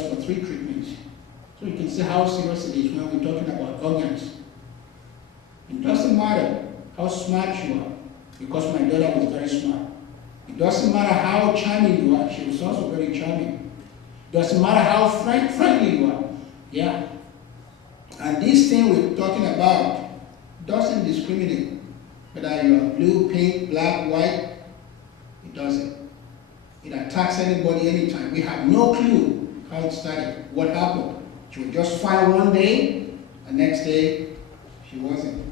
just for 3 treatments. So you can see how serious it is when we're talking about organs. It doesn't matter how smart you are, because my daughter was very smart. It doesn't matter how charming you are, she was also very charming. It doesn't matter how friendly you are, yeah. And this thing we're talking about doesn't discriminate. Whether you are blue, pink, black, white, it doesn't. It attacks anybody anytime. We have no clue how it started, what happened. She was just fine one day, the next day, she wasn't.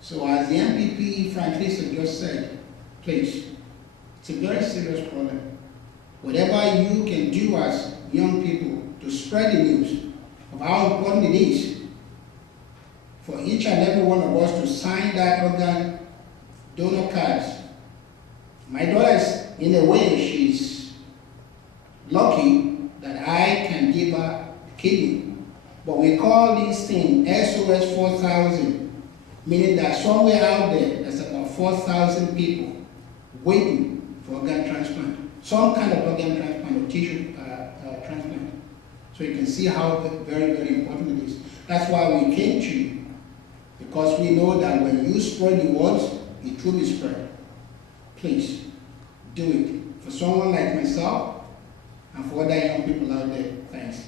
So as the MPP Franklin just said, please, it's a very serious problem. Whatever you can do as young people to spread the news of how important it is for each and every one of us to sign that organ donor cards. My daughter is, in a way, she's lucky that I can give her a kidney. But we call this thing SOS4000, meaning that somewhere out there's about 4,000 people waiting for organ transplant, some kind of organ transplant or tissue transplant. So you can see how very, very important it is. That's why we came to you, because we know that when you spread the words, it truly spread. Please, do it. For someone like myself, and for other young people out there, thanks.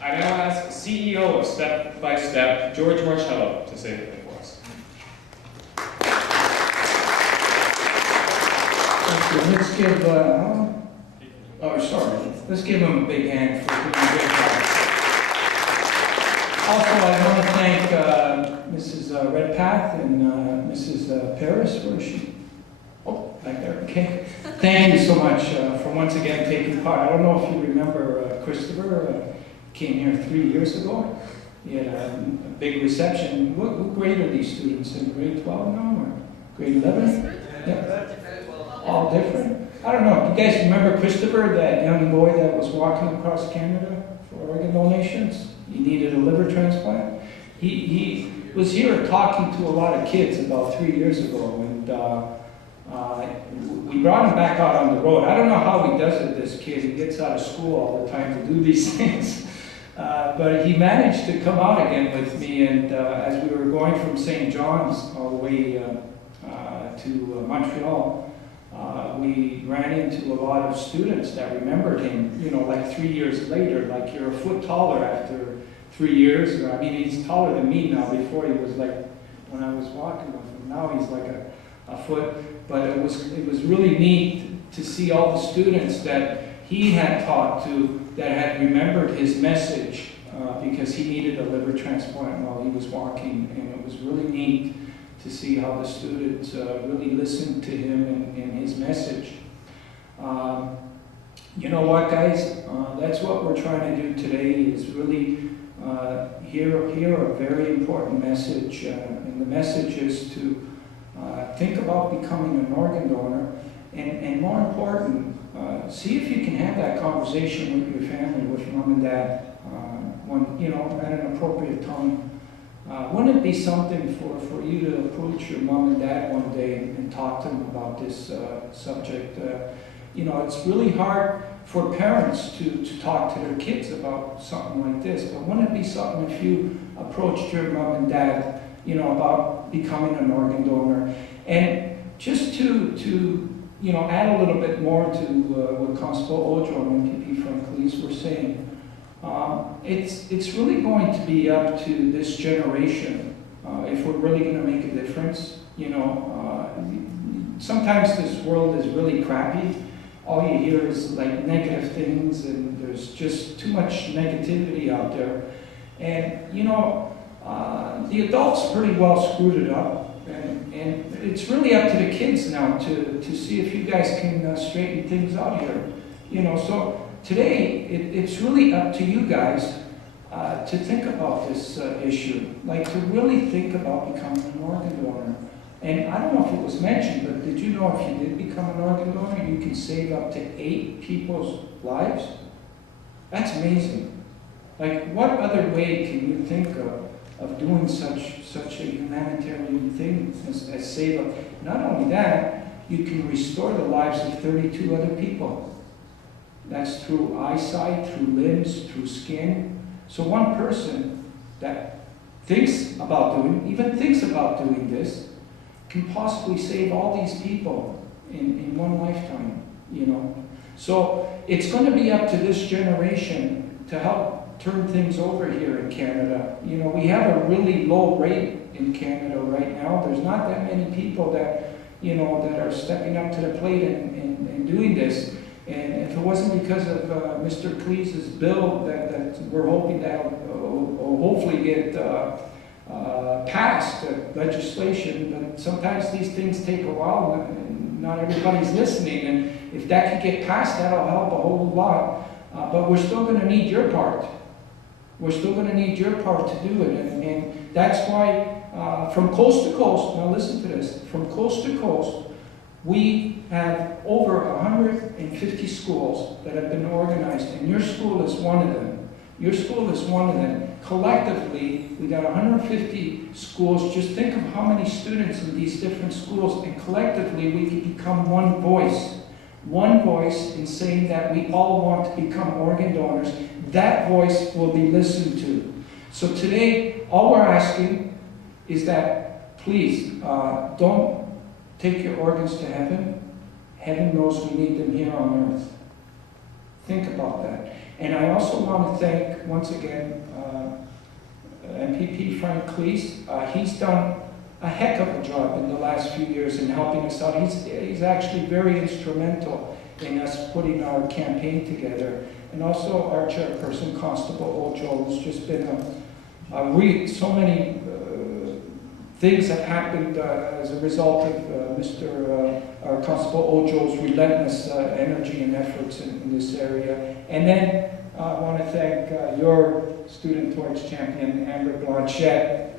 I now ask CEO of Step by Step, George Marcello, to say something for us. Let's give, let's give him a big hand for doing a great job. Also, I want to thank Mrs. Redpath and Mrs. Paris, where is she? Oh, back there, okay. Thank you so much for once again taking part. I don't know if you remember Christopher, came here 3 years ago. He had a big reception. What grade are these students in? Grade 12 now or grade 11? Yeah. All different? I don't know. Do you guys remember Christopher, that young boy that was walking across Canada for organ donations? He needed a liver transplant. He was here talking to a lot of kids about 3 years ago, and we brought him back out on the road. I don't know how he does it, this kid. He gets out of school all the time to do these things. But he managed to come out again with me, and as we were going from St. John's all the way to Montreal, we ran into a lot of students that remembered him, you know, like 3 years later, like you're a foot taller after 3 years. I mean, he's taller than me now. Before he was like, when I was walking with him, now he's like a foot. But it was really neat to see all the students that he had talked to that had remembered his message because he needed a liver transplant while he was walking. And it was really neat to see how the students really listened to him and his message. You know what, guys? That's what we're trying to do today, is really hear a very important message. And the message is to think about becoming an organ donor, and more important, see if you can have that conversation with your family, with mom and dad, when, you know, at an appropriate time. Wouldn't it be something for you to approach your mom and dad one day and talk to them about this subject? You know, it's really hard for parents to talk to their kids about something like this, but wouldn't it be something if you approached your mom and dad, you know, about becoming an organ donor? And just to you know, add a little bit more to what Constable Ojo and MPP Franklin were saying, it's really going to be up to this generation if we're really going to make a difference. You know, sometimes this world is really crappy. All you hear is like negative things, and there's just too much negativity out there. And you know, the adults pretty well screwed it up. And it's really up to the kids now to see if you guys can straighten things out here. You know, so today it's really up to you guys to think about this issue, like to really think about becoming an organ donor. And I don't know if it was mentioned, but did you know if you did become an organ donor, you can save up to 8 people's lives? That's amazing. Like, what other way can you think of doing such a humanitarian thing as save a. Not only that, you can restore the lives of 32 other people. That's through eyesight, through limbs, through skin. So one person that thinks about doing this, can possibly save all these people in one lifetime, you know. So it's going to be up to this generation to help turn things over here in Canada. You know, we have a really low rate in Canada right now. There's not that many people that, you know, that are stepping up to the plate and doing this. And if it wasn't because of Mr. Cleese's bill that we're hoping that will hopefully get passed, legislation, but sometimes these things take a while and not everybody's listening. And if that can get passed, that'll help a whole lot. But we're still going to need your part. We're still going to need your part to do it. And that's why from coast to coast, now listen to this, from coast to coast, we have over 150 schools that have been organized, and your school is one of them. Your school is one of them. Collectively, we got 150 schools. Just think of how many students in these different schools, and collectively we can become one voice. One voice in saying that we all want to become organ donors. That voice will be listened to. So today, all we're asking is that, please, don't take your organs to heaven. Heaven knows we need them here on earth. Think about that. And I also want to thank, once again, MPP Frank Cleese. He's done a heck of a job in the last few years in helping us out. He's actually very instrumental in us putting our campaign together. And also our chairperson, Constable Ojo, who's just been so many things have happened as a result of our Constable Ojo's relentless energy and efforts in this area. And then I want to thank your student torch champion, Amber Blanchet,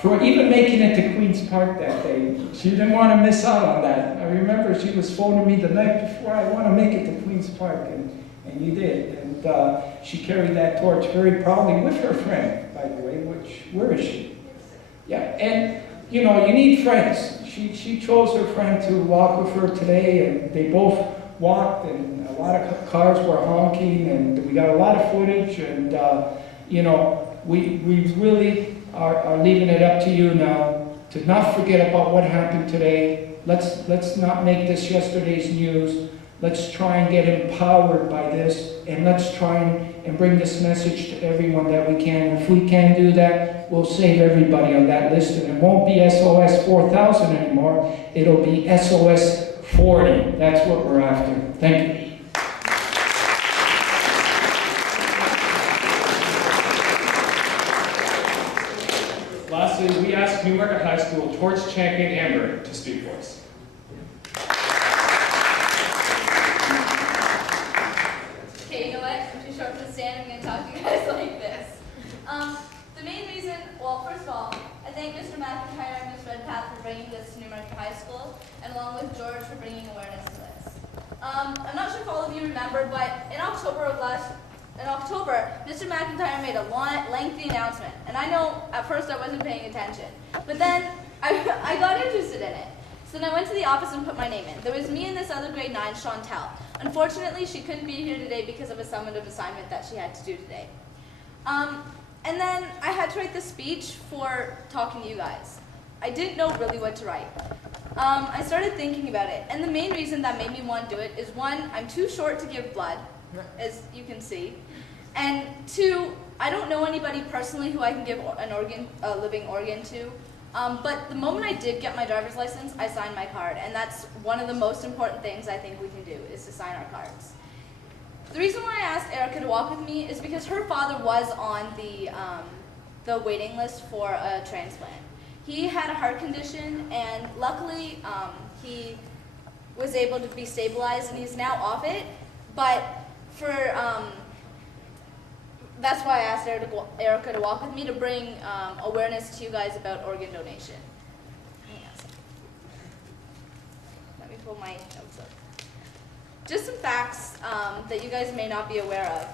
for even making it to Queen's Park that day. She didn't want to miss out on that. I remember she was phoning me the night before, I want to make it to Queen's Park, and you did. And she carried that torch very proudly with her friend, by the way, where is she? Yeah, and you know, you need friends. She chose her friend to walk with her today, and they both walked, and a lot of cars were honking, and we got a lot of footage, and you know, we really are leaving it up to you now to not forget about what happened today. Let's not make this yesterday's news. Let's try and get empowered by this, and let's try and bring this message to everyone that we can. If we can do that, we'll save everybody on that list, and it won't be SOS4000 anymore. It'll be SOS40. That's what we're after. Thank you. Lastly, we ask Newmarket High School torch champion Amber to speak for us. Okay, you know what? I'm too short for the stand. I'm going to talk to you guys like this. The main reason, well, first of all, I thank Mr. McIntyre and Ms. Redpath for bringing this to Newmarket High School, and along with George for bringing awareness to this. I'm not sure if all of you remember, but in October, Mr. McIntyre made a lengthy announcement, and I know at first I wasn't paying attention, but then I got interested in it. So then I went to the office and put my name in. There was me and this other grade 9, Chantel. Unfortunately, she couldn't be here today because of a summative assignment that she had to do today. And then I had to write the speech for talking to you guys. I didn't know really what to write. I started thinking about it, and the main reason that made me want to do it is, one, I'm too short to give blood, as you can see, and two, I don't know anybody personally who I can give a living organ to. But the moment I did get my driver's license, I signed my card, and that's one of the most important things I think we can do, is to sign our cards. The reason why I asked Erica to walk with me is because her father was on the waiting list for a transplant. He had a heart condition, and luckily he was able to be stabilized, and he's now off it, but that's why I asked Erica to walk with me, to bring awareness to you guys about organ donation. Hang on a second. Let me pull my notes up. Just some facts that you guys may not be aware of.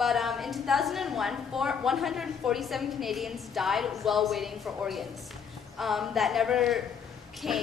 But in 2001, 147 Canadians died while waiting for organs that never came.